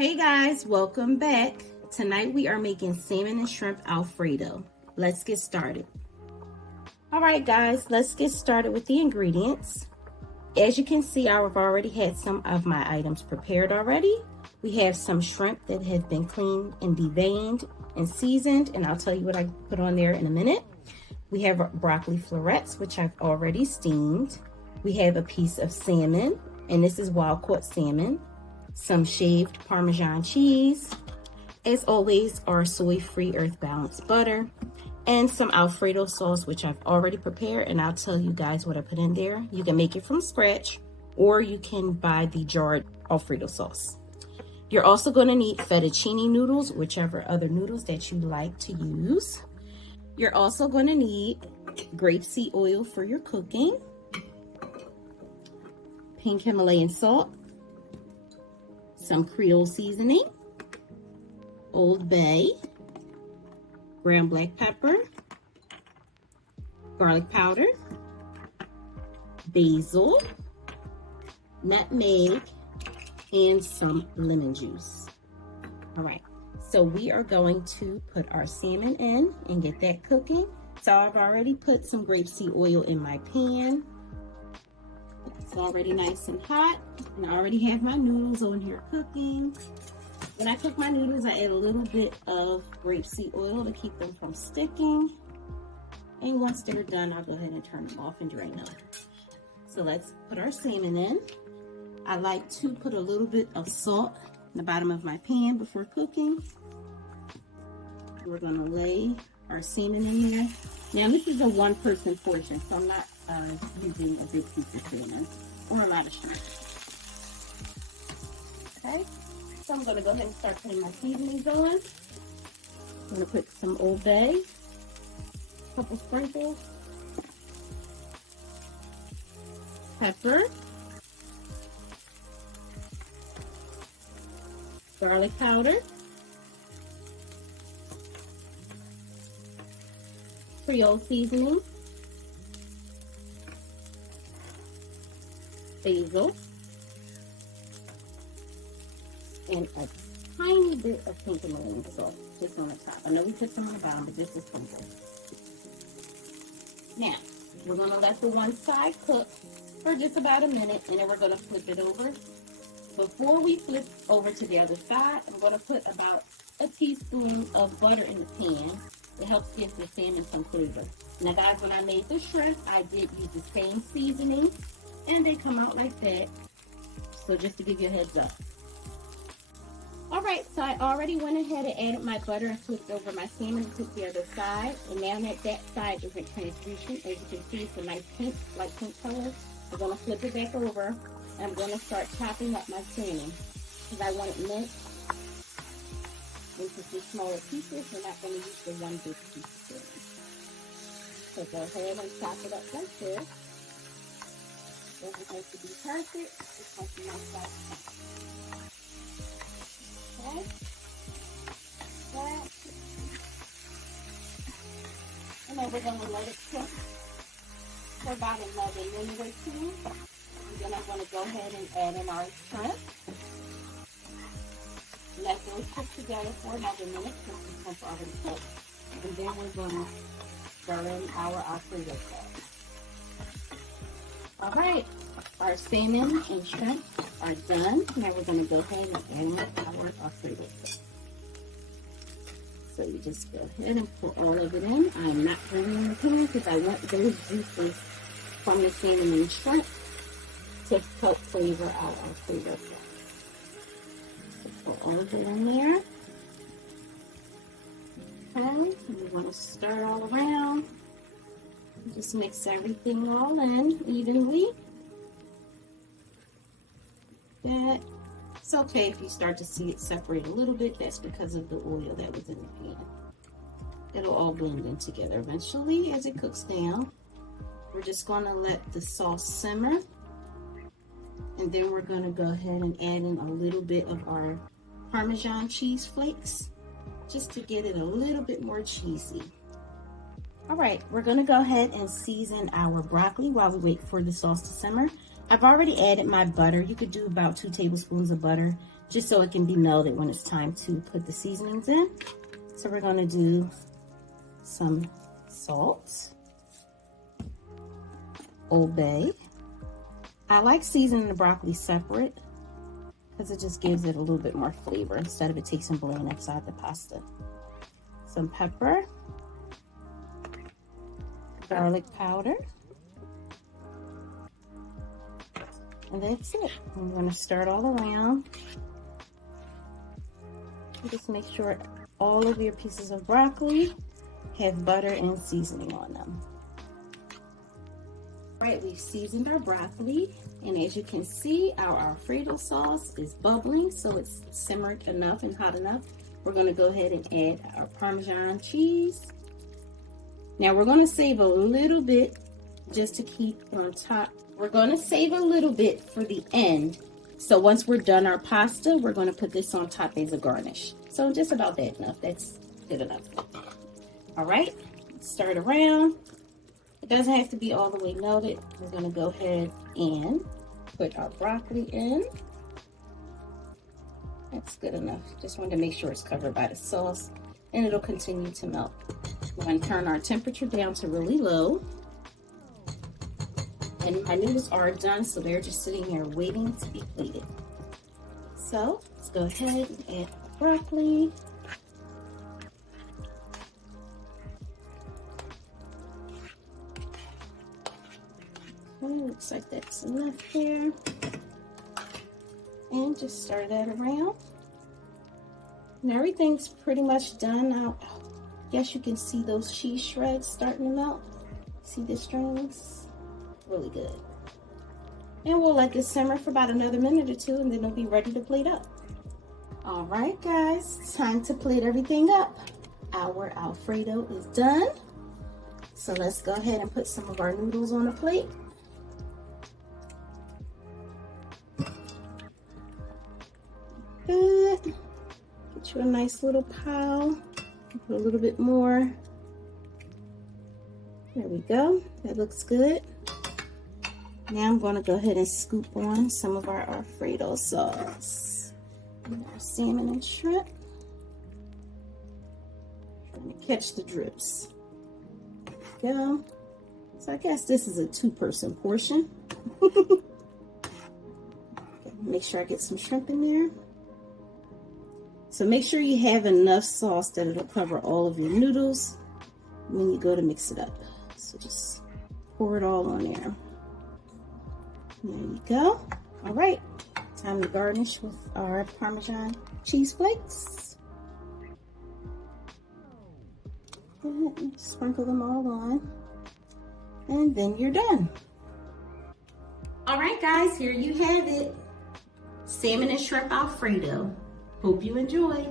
Hey guys, welcome back. Tonight we are making salmon and shrimp Alfredo. Let's get started. All right guys, let's get started with the ingredients. As you can see, I've already had some of my items prepared already. We have some shrimp that have been cleaned and deveined and seasoned, and I'll tell you what I put on there in a minute. We have broccoli florets, which I've already steamed. We have a piece of salmon, and this is wild caught salmon. Some shaved Parmesan cheese, as always, our soy-free earth balanced butter, and some Alfredo sauce, which I've already prepared, and I'll tell you guys what I put in there. You can make it from scratch, or you can buy the jarred Alfredo sauce. You're also going to need fettuccine noodles, whichever other noodles that you like to use. You're also going to need grapeseed oil for your cooking, pink Himalayan salt, some Creole seasoning, Old Bay, ground black pepper, garlic powder, basil, nutmeg, and some lemon juice. All right, so we are going to put our salmon in and get that cooking. So I've already put some grapeseed oil in my pan. It's already nice and hot, and I already have my noodles on here cooking. When I cook my noodles, I add a little bit of grapeseed oil to keep them from sticking. And once they're done, I'll go ahead and turn them off and drain them. So let's put our salmon in. I like to put a little bit of salt in the bottom of my pan before cooking. We're gonna lay our salmon in there. Now this is a one-person portion, so I'm not using a big piece of salmon or a lot of shrimp. Okay, so I'm gonna go ahead and start putting my seasonings on. I'm gonna put some Old Bay, a couple sprinkles, pepper, garlic powder, Creole seasoning, basil, and a tiny bit of pink Himalayan salt just on the top. I know we put some on the bottom, but this is sprinkle. Now, we're going to let the one side cook for just about a minute, and then we're going to flip it over. Before we flip over to the other side, I'm going to put about a teaspoon of butter in the pan. It helps give the salmon some flavor. Now guys, when I made the shrimp, I did use the same seasoning, and they come out like that. So just to give you a heads up. All right, so I already went ahead and added my butter and flipped over my salmon and took the other side. And now that side isn't translucent, as you can see, it's a nice pink, light pink color. I'm gonna flip it back over, and I'm gonna start chopping up my salmon because I want it minced into some smaller pieces. We're not gonna use the one big piece of salmon. So go ahead and chop it up like this. Doesn't have to be perfect, just have to nice size. Okay, that. And then we're gonna let it cook for about another minute or two. And then I'm gonna go ahead and add in our shrimp. Let those cook together for another minute since the shrimp already cooked. And then we're gonna stir in our Alfredo sauce. All right, our salmon and shrimp are done. Now we're going to go ahead and add in our Alfredo sauce. So you just go ahead and pour all of it in. I'm not putting it in the pan because I want those juices from the salmon and shrimp to help flavor our Alfredo sauce. So pour all of it in there. Okay, and we want to stir all around. Just mix everything all in evenly. That. It's okay if you start to see it separate a little bit. That's because of the oil that was in the pan. It'll all blend in together eventually as it cooks down. We're just going to let the sauce simmer. And then we're going to go ahead and add in a little bit of our Parmesan cheese flakes just to get it a little bit more cheesy. All right, we're gonna go ahead and season our broccoli while we wait for the sauce to simmer. I've already added my butter. You could do about 2 tablespoons of butter just so it can be melted when it's time to put the seasonings in. So we're gonna do some salt, Old Bay. I like seasoning the broccoli separate because it just gives it a little bit more flavor instead of it takes and blowing inside the pasta. Some pepper, garlic powder, and that's it. I'm going to stir it all around. Just make sure all of your pieces of broccoli have butter and seasoning on them. All right, we've seasoned our broccoli, and as you can see, our Alfredo sauce is bubbling, so it's simmered enough and hot enough. We're going to go ahead and add our Parmesan cheese. Now we're going to save a little bit just to keep on top. We're going to save a little bit for the end. So once we're done our pasta, we're going to put this on top as a garnish. So just about that enough. That's good enough. All right, stir it around. It doesn't have to be all the way melted. We're going to go ahead and put our broccoli in. That's good enough. Just wanted to make sure it's covered by the sauce, and it'll continue to melt. We're going to turn our temperature down to really low. And my noodles are done, so they're just sitting here waiting to be plated. So let's go ahead and add the broccoli. Okay, looks like that's enough there. And just stir that around. And everything's pretty much done now. Guess you can see those cheese shreds starting to melt. See the strings? Really good. And we'll let this simmer for about another minute or two, and then it'll be ready to plate up. All right, guys, it's time to plate everything up. Our Alfredo is done. So let's go ahead and put some of our noodles on a plate. Good. Get you a nice little pile. Put a little bit more. There we go. That looks good. Now I'm going to go ahead and scoop on some of our Alfredo sauce. And our salmon and shrimp. Trying to catch the drips. There we go. So I guess this is a 2-person portion. Make sure I get some shrimp in there. So make sure you have enough sauce that it'll cover all of your noodles when you go to mix it up. So just pour it all on there. There you go. All right, time to garnish with our Parmesan cheese flakes. And sprinkle them all on, and then you're done. All right, guys, here you have it. Salmon and Shrimp Alfredo. Hope you enjoy.